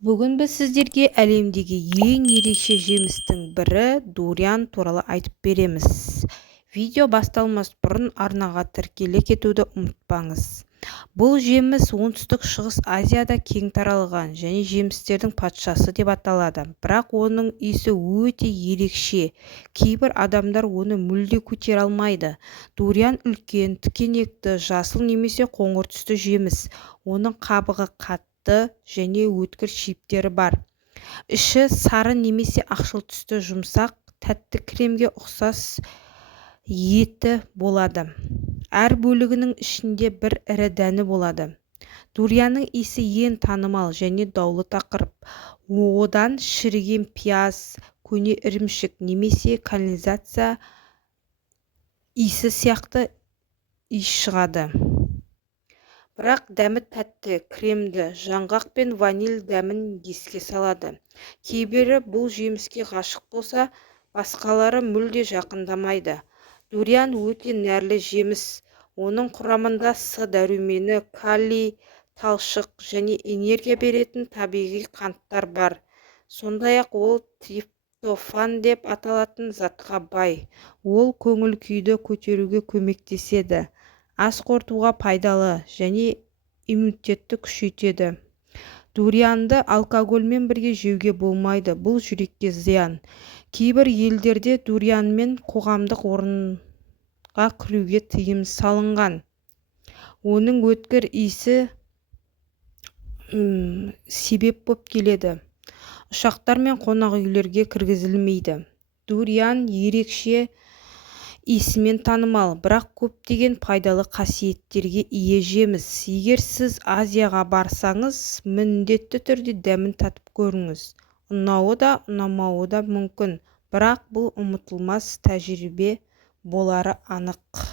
Бүгін біз сіздерге әлемдегі ең ерекше жемістің бірі дуриан туралы айтып береміз. Видео басталмас бұрын арнаға тіркеле кетуді ұмытпаңыз. Бұл жеміс оңтүстік шығыс Азияда кең таралған және жемістердің патшасы деп аталады. Бірақ оның иісі өте ерекше. Кейбір адамдар оны мүлде көтере алмайды. Дуриан үлкен, тікенекті, жасыл немесе қоңыр түсті жеміс. Оның қабығы қатты және өткір шиптері бар. Іші сары немесе ақшыл түсті, жұмсақ, тәтті кремге ұқсас еті болады. Әр бөлігінің ішінде бір ірі дәні болады. Дурианның иісі ең танымал және даулы тақырып. Одан шіріген пияз, көне ірімшік немесе канализация иісі сияқты иіс шығады. Бірақ дәмі тәтті, кремді, жаңғақ пен ваниль дәмін еске салады. Кейбірі бұл жеміске ғашық болса, басқалары мүлде жақындамайды. Дуриан өте нәрлі жеміс. Оның құрамында С дәрумені, калий, талшық және энергия беретін табиғи қанттар бар. Сондай-ақ ол триптофан деп аталатын затқа бай. Ол көңіл-күйді көтеруге көмектеседі. Ас қорытуға пайдалы және иммунитетті күшейтеді. Дурианды алкогольмен бірге жеуге болмайды, бұл жүрекке зиян. Кейбір елдерде дурианмен қоғамдық орынға кіруге тыйым салынған. Оның өткір иісі себеп болып келеді. Ұшақтар мен қонақ үйлерге кіргізілмейді. Дуриан ерекше иісімен танымал, бірақ көптеген пайдалы қасиеттерге ие жеміс. Егер сіз Азияға барсаңыз, міндетті түрде дәмін татып көріңіз. Ұнауы да, ұнамауы да мүмкін, бірақ бұл ұмытылмас тәжірибе болары анық.